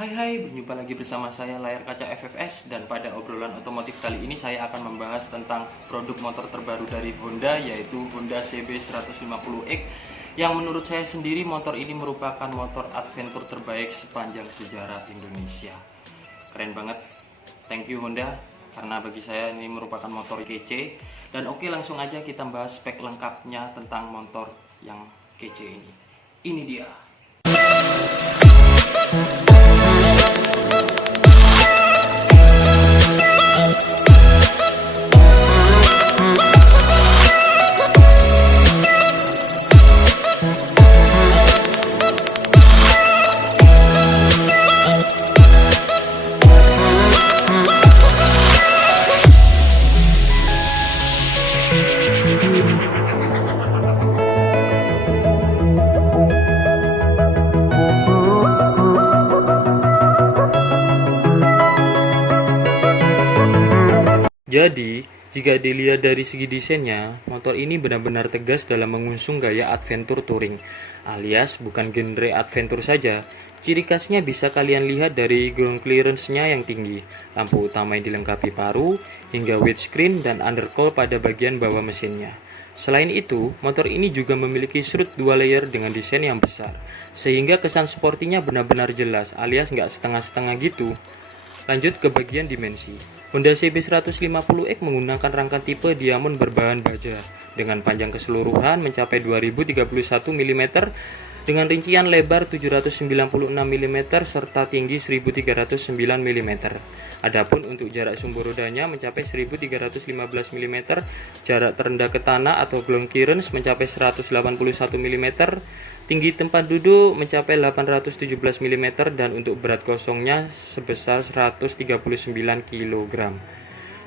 Hai, berjumpa lagi bersama saya Layar Kaca FFS, dan pada obrolan otomotif kali ini saya akan membahas tentang produk motor terbaru dari Honda, yaitu Honda CB150X, yang menurut saya sendiri motor ini merupakan motor adventure terbaik sepanjang sejarah Indonesia. Keren banget, thank you Honda, karena bagi saya ini merupakan motor kece. Dan oke, langsung aja kita bahas spek lengkapnya tentang motor yang kece ini. Ini dia. Jadi, jika dilihat dari segi desainnya, motor ini benar-benar tegas dalam mengusung gaya adventure touring, alias bukan genre adventure saja. Ciri khasnya bisa kalian lihat dari ground clearance-nya yang tinggi, lampu utama yang dilengkapi paru, hingga windscreen dan undercowl pada bagian bawah mesinnya. Selain itu, motor ini juga memiliki strut 2 layer dengan desain yang besar, sehingga kesan sportinya benar-benar jelas, alias nggak setengah-setengah gitu. Lanjut ke bagian dimensi. Honda CB150X menggunakan rangka tipe diamond berbahan baja dengan panjang keseluruhan mencapai 2031 mm dengan rincian lebar 796 mm serta tinggi 1309 mm. Adapun untuk jarak sumbu rodanya mencapai 1315 mm, jarak terendah ke tanah atau ground clearance mencapai 181 mm, tinggi tempat duduk mencapai 817 mm, dan untuk berat kosongnya sebesar 139 kg.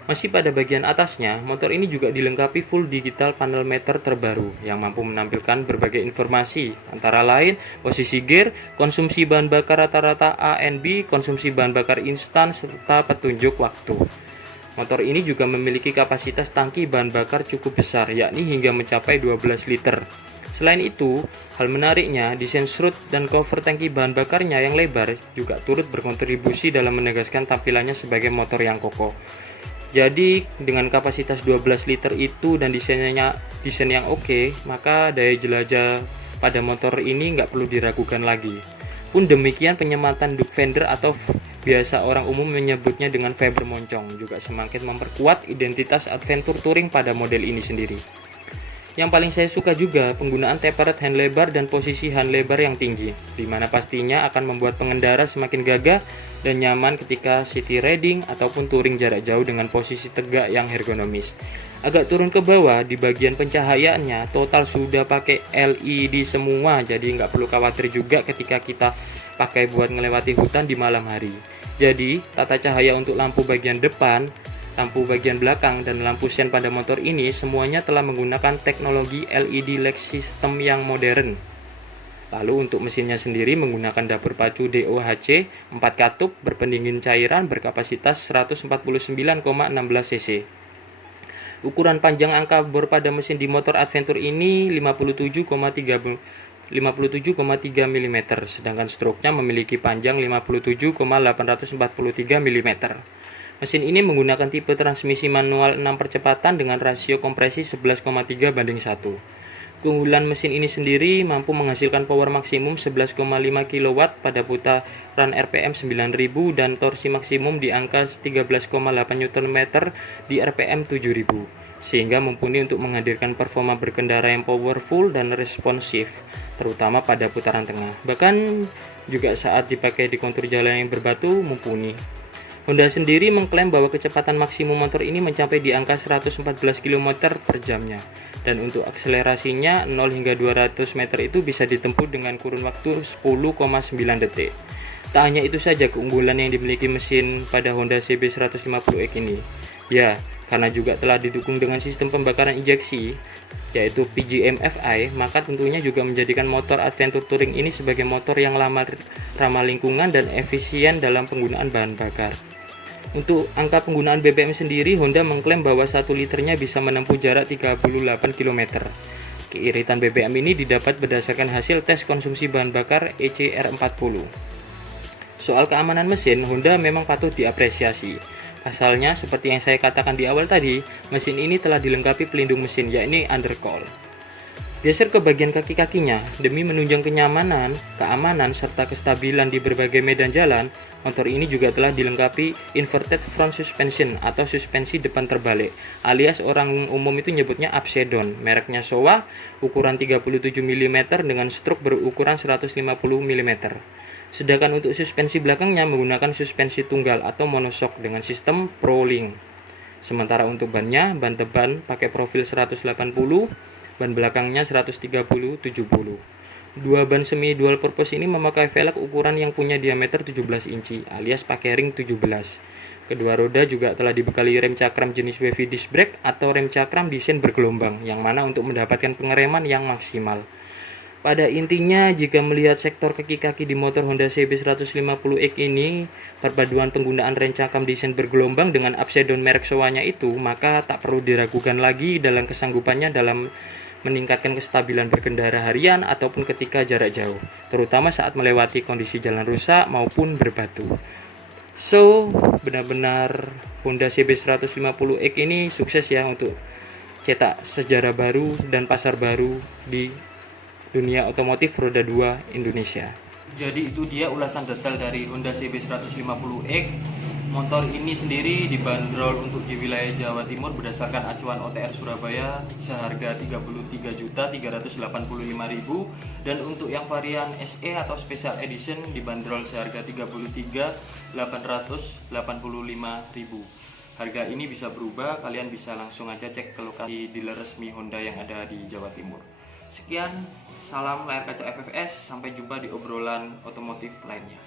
Masih pada bagian atasnya, motor ini juga dilengkapi full digital panel meter terbaru yang mampu menampilkan berbagai informasi, antara lain posisi gear, konsumsi bahan bakar rata-rata A&B, konsumsi bahan bakar instan, serta petunjuk waktu. Motor ini juga memiliki kapasitas tangki bahan bakar cukup besar, yakni hingga mencapai 12 liter. Selain itu, hal menariknya, desain strut dan cover tangki bahan bakarnya yang lebar juga turut berkontribusi dalam menegaskan tampilannya sebagai motor yang kokoh. Jadi, dengan kapasitas 12 liter itu dan desain yang oke, maka daya jelajah pada motor ini nggak perlu diragukan lagi. Pun demikian, penyematan duk fender atau biasa orang umum menyebutnya dengan fiber moncong juga semakin memperkuat identitas adventure touring pada model ini sendiri. Yang paling saya suka juga penggunaan tapered handlebar dan posisi handlebar yang tinggi, di mana pastinya akan membuat pengendara semakin gagah dan nyaman ketika city riding ataupun touring jarak jauh dengan posisi tegak yang ergonomis. Agak turun ke bawah, di bagian pencahayaannya total sudah pakai LED semua, jadi nggak perlu khawatir juga ketika kita pakai buat melewati hutan di malam hari. Jadi tata cahaya untuk lampu bagian depan, lampu bagian belakang, dan lampu sen pada motor ini semuanya telah menggunakan teknologi LED light system yang modern. Lalu untuk mesinnya sendiri menggunakan dapur pacu DOHC 4 katup berpendingin cairan berkapasitas 149,16 cc. Ukuran panjang angka bor pada mesin di motor adventure ini 57,3 mm, sedangkan stroke-nya memiliki panjang 57,843 mm. Mesin ini menggunakan tipe transmisi manual 6 percepatan dengan rasio kompresi 11,3:1. Keunggulan mesin ini sendiri mampu menghasilkan power maksimum 11,5 kW pada putaran RPM 9000 dan torsi maksimum di angka 13,8 Nm di RPM 7000, sehingga mumpuni untuk menghadirkan performa berkendara yang powerful dan responsif, terutama pada putaran tengah. Bahkan juga saat dipakai di kontur jalan yang berbatu mumpuni. Honda sendiri mengklaim bahwa kecepatan maksimum motor ini mencapai di angka 114 km per jamnya, dan untuk akselerasinya 0 hingga 200 meter itu bisa ditempuh dengan kurun waktu 10,9 detik. Tak hanya itu saja keunggulan yang dimiliki mesin pada Honda CB150X ini. Ya, karena juga telah didukung dengan sistem pembakaran injeksi, yaitu PGM-FI, maka tentunya juga menjadikan motor adventure touring ini sebagai motor yang ramah lingkungan dan efisien dalam penggunaan bahan bakar. Untuk angka penggunaan BBM sendiri, Honda mengklaim bahwa 1 liternya bisa menempuh jarak 38 km. Keiritan BBM ini didapat berdasarkan hasil tes konsumsi bahan bakar ECR40. Soal keamanan mesin, Honda memang patut diapresiasi. Pasalnya, seperti yang saya katakan di awal tadi, mesin ini telah dilengkapi pelindung mesin, yakni undercoil. Geser ke bagian kaki-kakinya, demi menunjang kenyamanan, keamanan, serta kestabilan di berbagai medan jalan, motor ini juga telah dilengkapi inverted front suspension atau suspensi depan terbalik, alias orang umum itu nyebutnya upside down, mereknya Showa, ukuran 37 mm dengan struk berukuran 150 mm. Sedangkan untuk suspensi belakangnya menggunakan suspensi tunggal atau monoshock dengan sistem Pro-Link. Sementara untuk bannya, ban depan pakai profil 180, ban belakangnya 130/70. Dua ban semi dual purpose ini memakai velg ukuran yang punya diameter 17 inci alias pakai ring 17. Kedua roda juga telah dibekali rem cakram jenis wavy disc brake atau rem cakram desain bergelombang yang mana untuk mendapatkan pengereman yang maksimal. Pada intinya, jika melihat sektor kaki-kaki di motor Honda CB150X ini, perpaduan penggunaan rem cakram desain bergelombang dengan upside down merek Showa-nya itu, maka tak perlu diragukan lagi dalam kesanggupannya dalam meningkatkan kestabilan berkendara harian ataupun ketika jarak jauh, terutama saat melewati kondisi jalan rusak maupun berbatu. So, benar-benar Honda CB150X ini sukses ya untuk cetak sejarah baru dan pasar baru di dunia otomotif roda 2 Indonesia. Jadi itu dia ulasan detail dari Honda CB150X. Motor ini sendiri dibanderol untuk di wilayah Jawa Timur berdasarkan acuan OTR Surabaya seharga 33.385.000 dan untuk yang varian SE atau Special Edition dibanderol seharga 33.885.000. Harga ini bisa berubah, kalian bisa langsung aja cek ke lokasi dealer resmi Honda yang ada di Jawa Timur. Sekian, salam layar kaca FFS, sampai jumpa di obrolan otomotif lainnya.